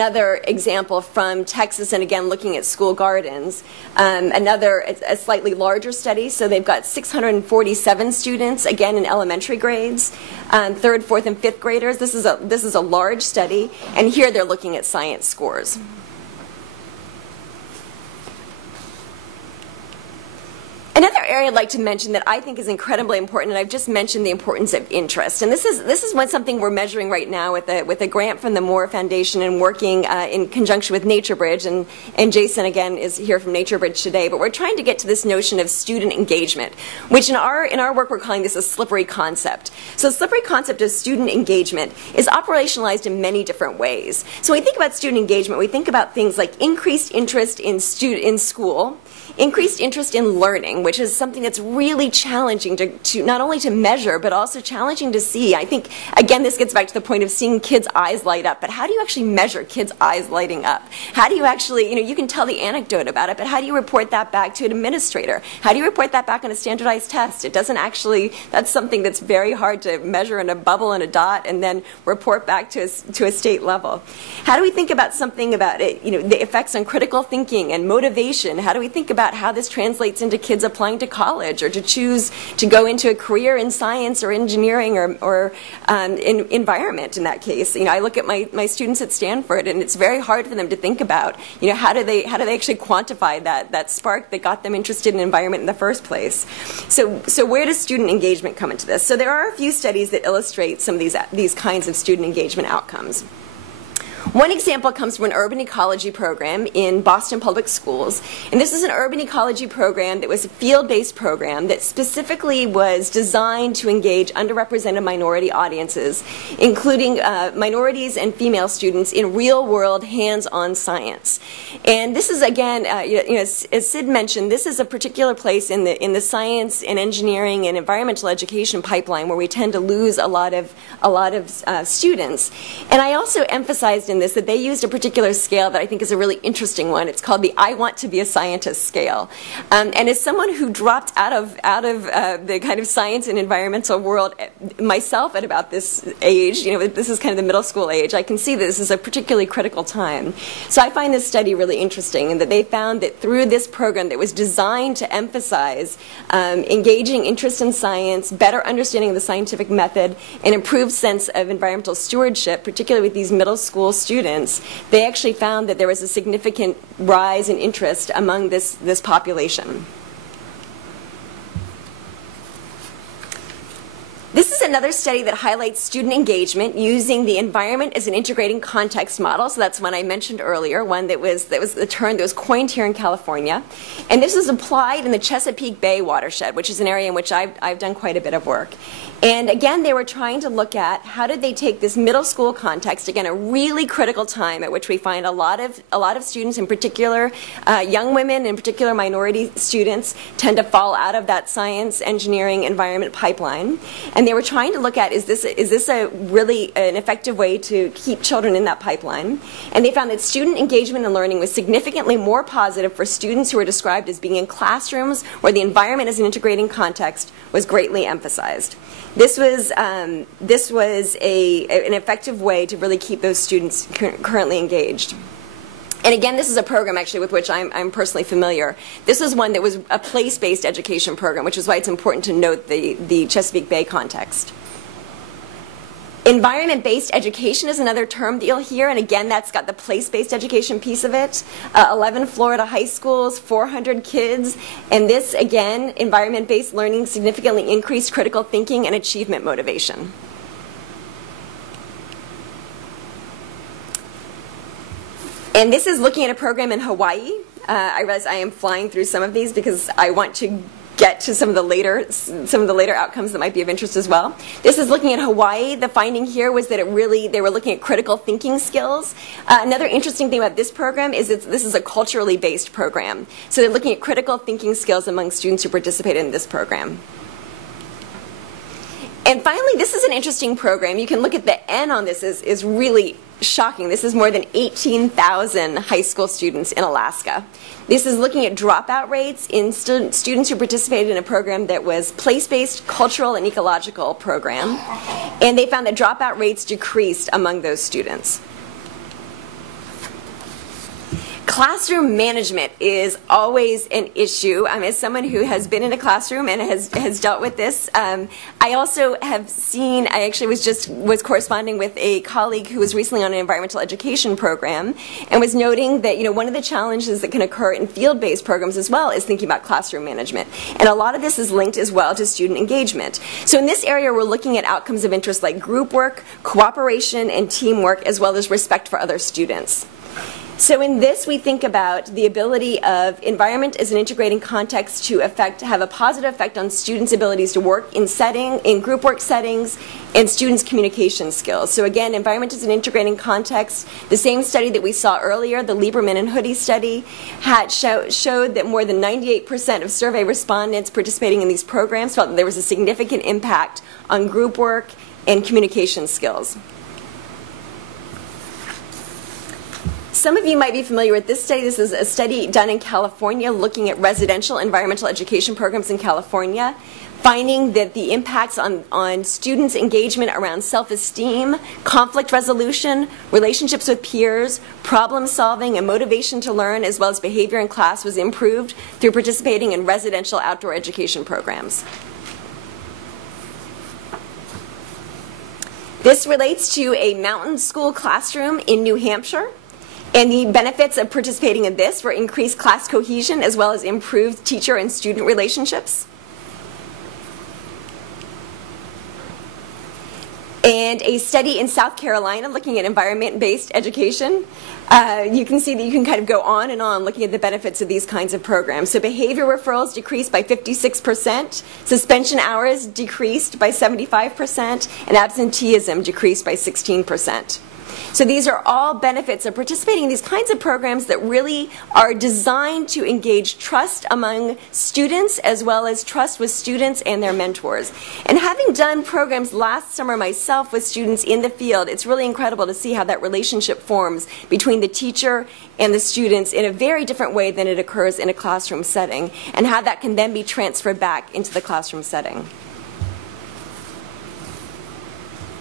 Another example from Texas, and again looking at school gardens, a slightly larger study. So they've got 647 students, again in elementary grades, third, fourth, and fifth graders. This is a large study, and here they're looking at science scores. Another area I'd like to mention that I think is incredibly important, and I've just mentioned the importance of interest. And this is something we're measuring right now with a grant from the Moore Foundation and working in conjunction with NatureBridge. And Jason, again, is here from NatureBridge today. But we're trying to get to this notion of student engagement, which in our work we're calling this a slippery concept. So the slippery concept of student engagement is operationalized in many different ways. So when we think about student engagement, we think about things like increased interest in school, increased interest in learning, which is something that's really challenging to not only to measure, but also challenging to see. I think, again, this gets back to the point of seeing kids' eyes light up. But how do you actually measure kids' eyes lighting up? How do you actually, you can tell the anecdote about it, but how do you report that back to an administrator? How do you report that back on a standardized test? It doesn't actually, that's something that's very hard to measure in a bubble and a dot and then report back to a state level. How do we think about something about it, the effects on critical thinking and motivation? How do we think about how this translates into kids applying to college or to choose to go into a career in science or engineering or in environment in that case? I look at my students at Stanford, and it's very hard for them to think about, how do they actually quantify that spark that got them interested in environment in the first place? So where does student engagement come into this? So there are a few studies that illustrate some of these kinds of student engagement outcomes. One example comes from an urban ecology program in Boston Public Schools. And this is an urban ecology program that was a field-based program that specifically was designed to engage underrepresented minority audiences, including minorities and female students in real-world hands-on science. And this is, again, as Sid mentioned, this is a particular place in the science and engineering and environmental education pipeline where we tend to lose a lot of students. And I also emphasized in this that they used a particular scale that I think is a really interesting one. It's called the I want to be a scientist scale. And as someone who dropped out of the kind of science and environmental world myself at about this age, this is kind of the middle school age, I can see that this is a particularly critical time. So I find this study really interesting, and that they found that through this program that was designed to emphasize engaging interest in science, better understanding of the scientific method, and improved sense of environmental stewardship, particularly with these middle school students, they actually found that there was a significant rise in interest among this population. This is another study that highlights student engagement using the environment as an integrating context model. So that's one I mentioned earlier, one that was the term that was coined here in California. And this is applied in the Chesapeake Bay watershed, which is an area in which I've done quite a bit of work. And again, they were trying to look at how did they take this middle school context, again, a really critical time at which we find a lot of students, in particular young women, in particular minority students, tend to fall out of that science, engineering, environment pipeline. And they were trying to look at, is this a really an effective way to keep children in that pipeline? And they found that student engagement and learning was significantly more positive for students who were described as being in classrooms where the environment as an integrating context was greatly emphasized. This was an effective way to really keep those students currently engaged. And again, this is a program actually with which I'm personally familiar. This is one that was a place-based education program, which is why it's important to note the Chesapeake Bay context. Environment-based education is another term that you'll hear, and again, that's got the place-based education piece of it. 11 Florida high schools, 400 kids, and this, again, environment-based learning significantly increased critical thinking and achievement motivation. And this is looking at a program in Hawaii. I realize I am flying through some of these because I want to get to some of the later outcomes that might be of interest as well. This is looking at Hawaii. The finding here was that they were looking at critical thinking skills. Another interesting thing about this program is this is a culturally based program. So they're looking at critical thinking skills among students who participated in this program. And finally, this is an interesting program. You can look at the N on this is really shocking. This is more than 18,000 high school students in Alaska. This is looking at dropout rates in students who participated in a program that was place-based, cultural, and ecological program. And they found that dropout rates decreased among those students. Classroom management is always an issue. As someone who has been in a classroom and has dealt with this, I also have seen, I actually was corresponding with a colleague who was recently on an environmental education program and was noting that, one of the challenges that can occur in field-based programs as well is thinking about classroom management. And a lot of this is linked as well to student engagement. So in this area, we're looking at outcomes of interest like group work, cooperation, and teamwork, as well as respect for other students. So in this, we think about the ability of environment as an integrating context to have a positive effect on students' abilities to work in group work settings, and students' communication skills. So again, environment as an integrating context. The same study that we saw earlier, the Lieberman and Hoodie study, showed that more than 98% of survey respondents participating in these programs felt that there was a significant impact on group work and communication skills. Some of you might be familiar with this study. This is a study done in California looking at residential environmental education programs in California, finding that the impacts on students' engagement around self-esteem, conflict resolution, relationships with peers, problem solving, and motivation to learn, as well as behavior in class, was improved through participating in residential outdoor education programs. This relates to a mountain school classroom in New Hampshire. And the benefits of participating in this were increased class cohesion as well as improved teacher and student relationships. And a study in South Carolina looking at environment-based education. You can see that you can kind of go on and on looking at the benefits of these kinds of programs. So behavior referrals decreased by 56%, suspension hours decreased by 75%, and absenteeism decreased by 16%. So these are all benefits of participating in these kinds of programs that really are designed to engage trust among students as well as trust with students and their mentors. And having done programs last summer myself with students in the field, it's really incredible to see how that relationship forms between the teacher and the students in a very different way than it occurs in a classroom setting, and how that can then be transferred back into the classroom setting.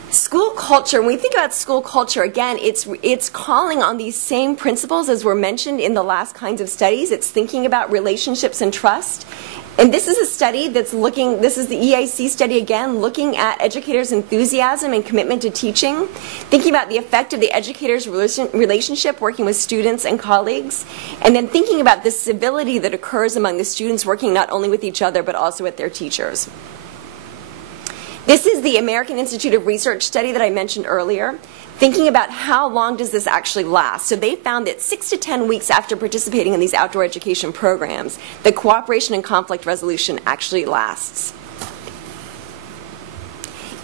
School culture, when we think about school culture, again, it's calling on these same principles as were mentioned in the last kinds of studies. It's thinking about relationships and trust. And this is a study that's looking, this is the EIC study again, looking at educators' enthusiasm and commitment to teaching, thinking about the effect of the educator's relationship working with students and colleagues, and then thinking about the civility that occurs among the students working not only with each other but also with their teachers. This is the American Institute of Research study that I mentioned earlier, thinking about how long does this actually last. So they found that 6 to 10 weeks after participating in these outdoor education programs, the cooperation and conflict resolution actually lasts.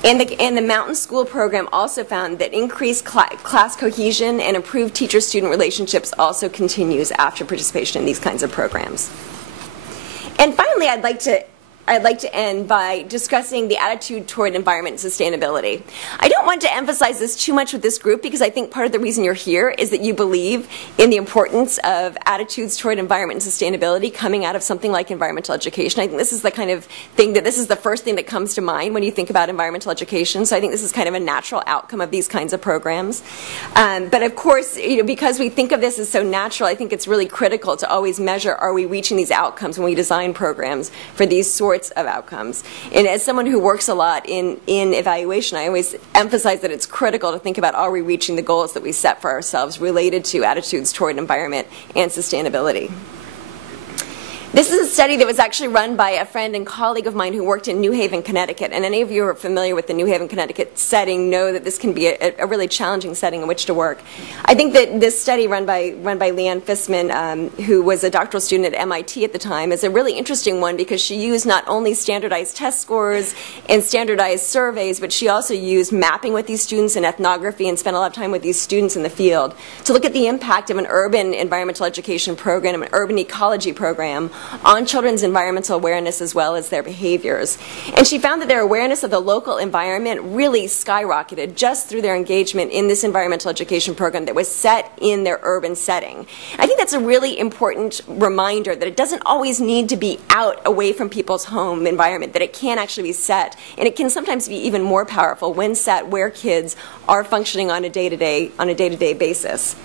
And the Mountain School program also found that increased class cohesion and improved teacher-student relationships also continues after participation in these kinds of programs. And finally, I'd like to end by discussing the attitude toward environment and sustainability. I don't want to emphasize this too much with this group because I think part of the reason you're here is that you believe in the importance of attitudes toward environment and sustainability coming out of something like environmental education. I think this is the kind of thing this is the first thing that comes to mind when you think about environmental education. So I think this is kind of a natural outcome of these kinds of programs. But of course, because we think of this as so natural, I think it's really critical to always measure, are we reaching these outcomes when we design programs for these sorts of outcomes. And as someone who works a lot in evaluation, I always emphasize that it's critical to think about, are we reaching the goals that we set for ourselves related to attitudes toward environment and sustainability. This is a study that was actually run by a friend and colleague of mine who worked in New Haven, Connecticut. And any of you who are familiar with the New Haven, Connecticut setting know that this can be a really challenging setting in which to work. I think that this study run by Leanne Fissman, who was a doctoral student at MIT at the time, is a really interesting one because she used not only standardized test scores and standardized surveys, but she also used mapping with these students and ethnography and spent a lot of time with these students in the field to look at the impact of an urban environmental education program, an urban ecology program, on children's environmental awareness as well as their behaviors. And she found that their awareness of the local environment really skyrocketed just through their engagement in this environmental education program that was set in their urban setting. I think that's a really important reminder that it doesn't always need to be out away from people's home environment, that it can actually be set, and it can sometimes be even more powerful when set where kids are functioning on a day-to-day basis.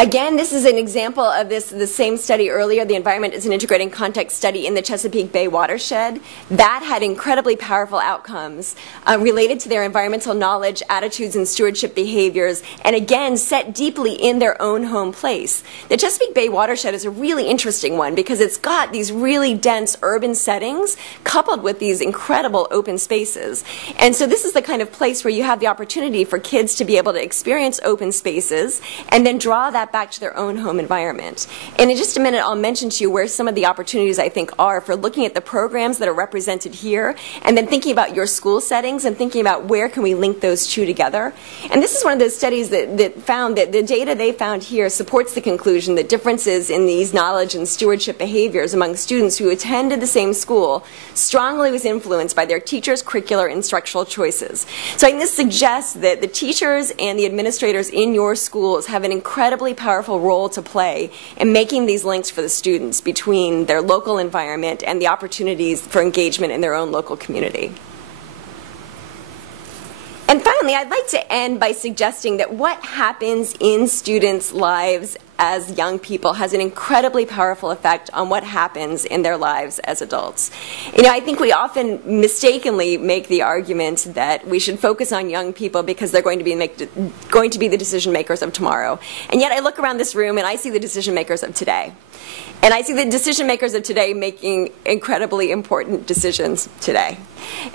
Again, this is an example of the same study earlier. The environment is an integrating context study in the Chesapeake Bay watershed. That had incredibly powerful outcomes related to their environmental knowledge, attitudes, and stewardship behaviors, and again, set deeply in their own home place. The Chesapeake Bay watershed is a really interesting one because it's got these really dense urban settings coupled with these incredible open spaces. And so this is the kind of place where you have the opportunity for kids to be able to experience open spaces and then draw that back to their own home environment. And in just a minute, I'll mention to you where some of the opportunities I think are for looking at the programs that are represented here and then thinking about your school settings and thinking about where can we link those two together. And this is one of those studies that found that the data they found here supports the conclusion that differences in these knowledge and stewardship behaviors among students who attended the same school strongly was influenced by their teachers' curricular instructional choices. So I think this suggests that the teachers and the administrators in your schools have an incredibly powerful role to play in making these links for the students between their local environment and the opportunities for engagement in their own local community. And finally, I'd like to end by suggesting that what happens in students' lives as young people has an incredibly powerful effect on what happens in their lives as adults. You know, I think we often mistakenly make the argument that we should focus on young people because they're going to be the decision makers of tomorrow. And yet I look around this room and I see the decision makers of today. And I see the decision makers of today making incredibly important decisions today.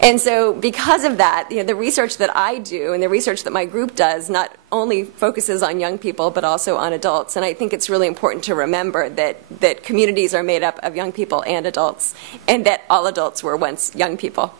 And so because of that, you know, the research that I do and the research that my group does not only focuses on young people but also on adults. And I think it's really important to remember that communities are made up of young people and adults, and that all adults were once young people.